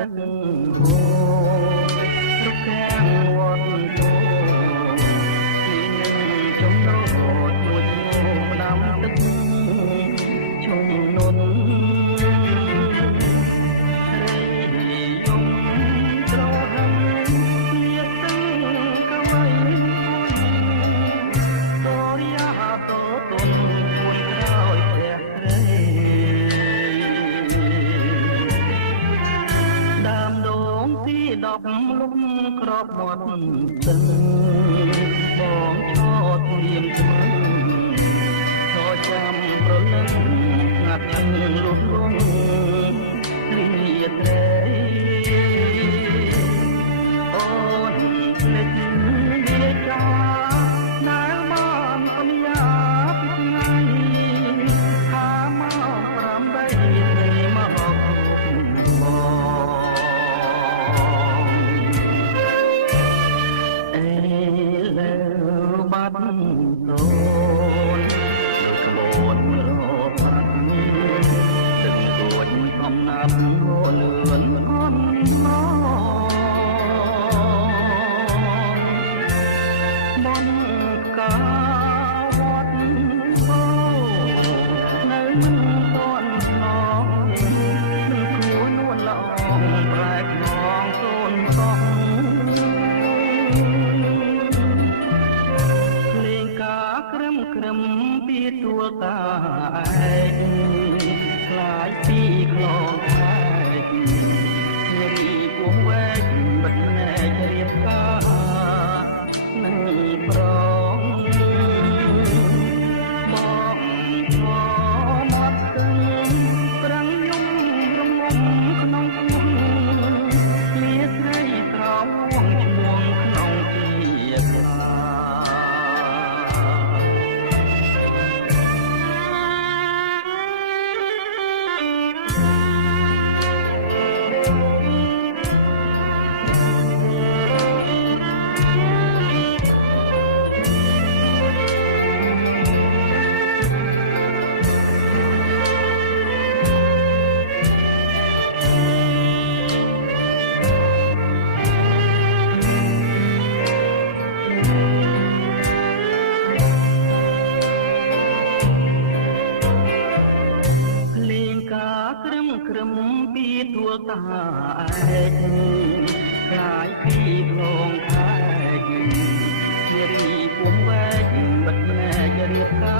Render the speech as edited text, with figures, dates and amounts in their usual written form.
ទឹកហូររុក្ខាំងវត្តពោពីនឹងចំណោទមួយឈ្មោះដាំទឹកជុំនុនរេយំត្រហឹងជាទឹងកវៃតរិយាតទុនពួនក្រោយព្រះត្រេដើមដូងទី10លំក្របមាត់ទឹងបងឈរធៀមស្មឹងឈរចាំប្រលឹងងាត់ឈឹងលុះលងលាត្រេអូនភ្លេចវាចាណែមកកំយ៉ាពីថ្ងៃថាមក8ត្រីមកបងអេលើបាត់តូនក្បួនរត់បាត់ទឹករួចកំណាប់លឿនអន់មកបនកាវត្តបោនៅមិនទាន់ឆ្លងនឹងគួរនួនល្អប្រែកងសូនកងលេងកាក្រឹមពីទួលតាឯងខ្លាចពីខ្លងខែកនារីពោះវែកបិទណែករៀបការនឹងប្រងបងឈរមាត់ទឹងប្រាំងយំរងំក្នុងពោះលាស្រីត្រង់ឈ្មោះក្នុងជាខ្លា លេងការក្រឹមពីទួលតាឯកខ្លាយពីផ្លងខែកនារីពុំវែកបិទណែករៀបការ